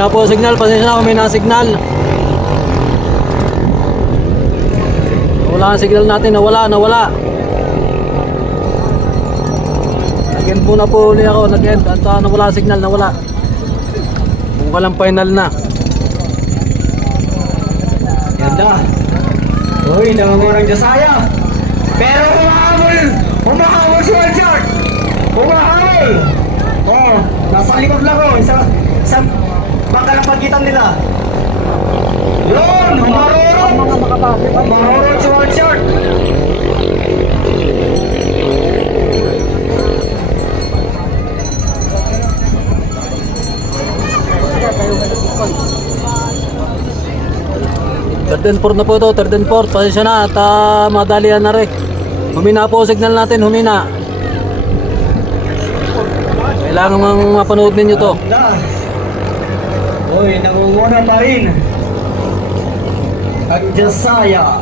Humina po signal, pasensya na, humina ang signal. Wala ang signal natin, nawala. Nag-end muna po uli ako, nag-end. At nawala ang signal, nawala. Kung walang final na. Ganda. Uy, nangungurang Josiah. Pero humahabol si Walshart. Humahabol. Oh, nasa likod lang oh. Sa baka ng pagitan nila. Yun, humarurot. Humarurot si Walshart. Third and fourth na po ito, third and fourth. Pasensya na at madalian na rin. Humina po signal natin, humina. Kailangan mapanood ninyo to. Uy, nangunguna pa rin ang Josiah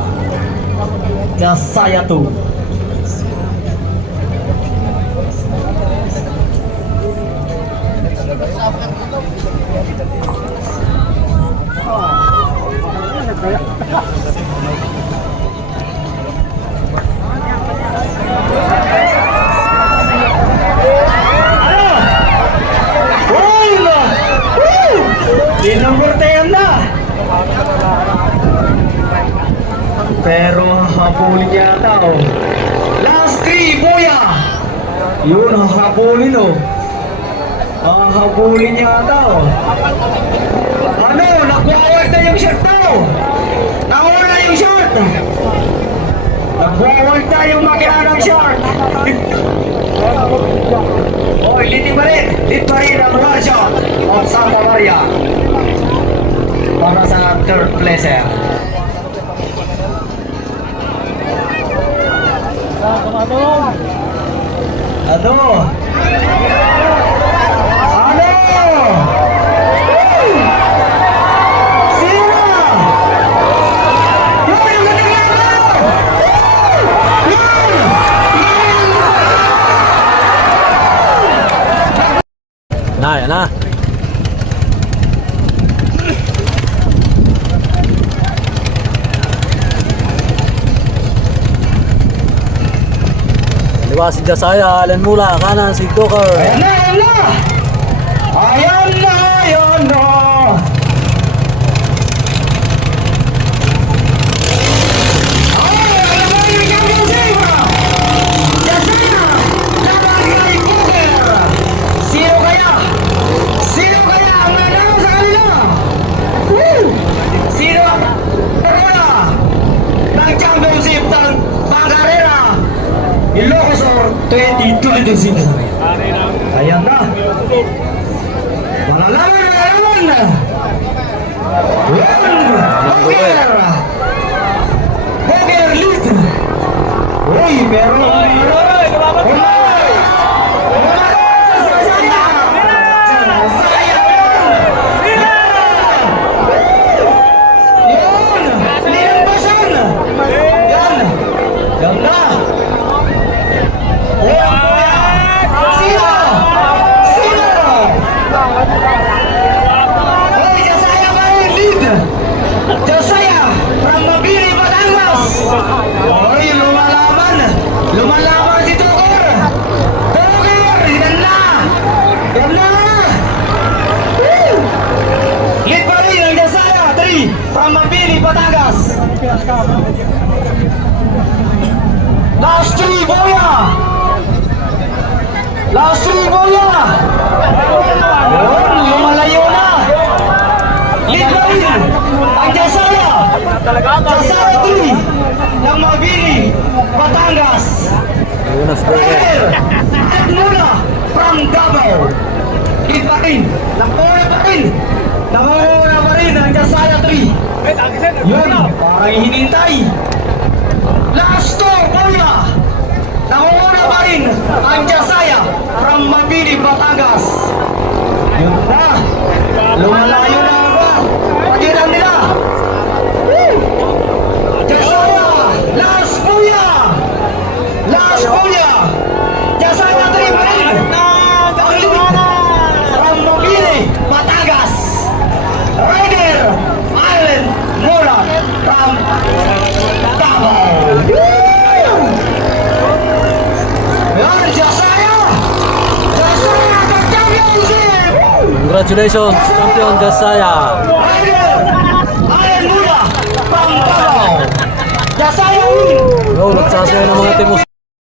2. Dinambortehan na. Pero habulin yata oh. Last 3, Buya. Yun, habulin oh. Habulin yata oh. Ano, nagwawag na yung shirt daw. Nawala yung shirt. Nagwawag na yung makina ng shirt. Oh, lead pa rin ang Raja of Santa Maria para sa third place. Ano? Yan na. Kaliwa si Josiah, Alan Mula, kanan si Doker. Ayan na! Ayan na! Ilocos 2026. Ayan na. Malalaman. Boger lead. Uy, meron. Josiah from Mabini, Batangas. Oy, lumalaban si Tukur. Yan na. Lead pa rin ang Josiah 3 from Mabini, Batangas. Last 3, Boya. Lumalayo na. Lead pa rin ang Josiah 3 ng Mabini, Batangas. Mula from Davao. Lead pa rin. Nangunguna pa rin ang Josiah 3. Yun, parang hinintay. Last 2, Boya. Nangunguna pa rin ang Josiah from Mabini, Batangas. Yun na. Lumalayo na ba? Pagiran nila. Josiah, last Buya. Josiah 3 pa rin. From Mabini, Batangas. Congratulations, champion Jasaya. Allen Mula, Pampagaw. Jasaya win. Oh, nagsasaya ng mga team.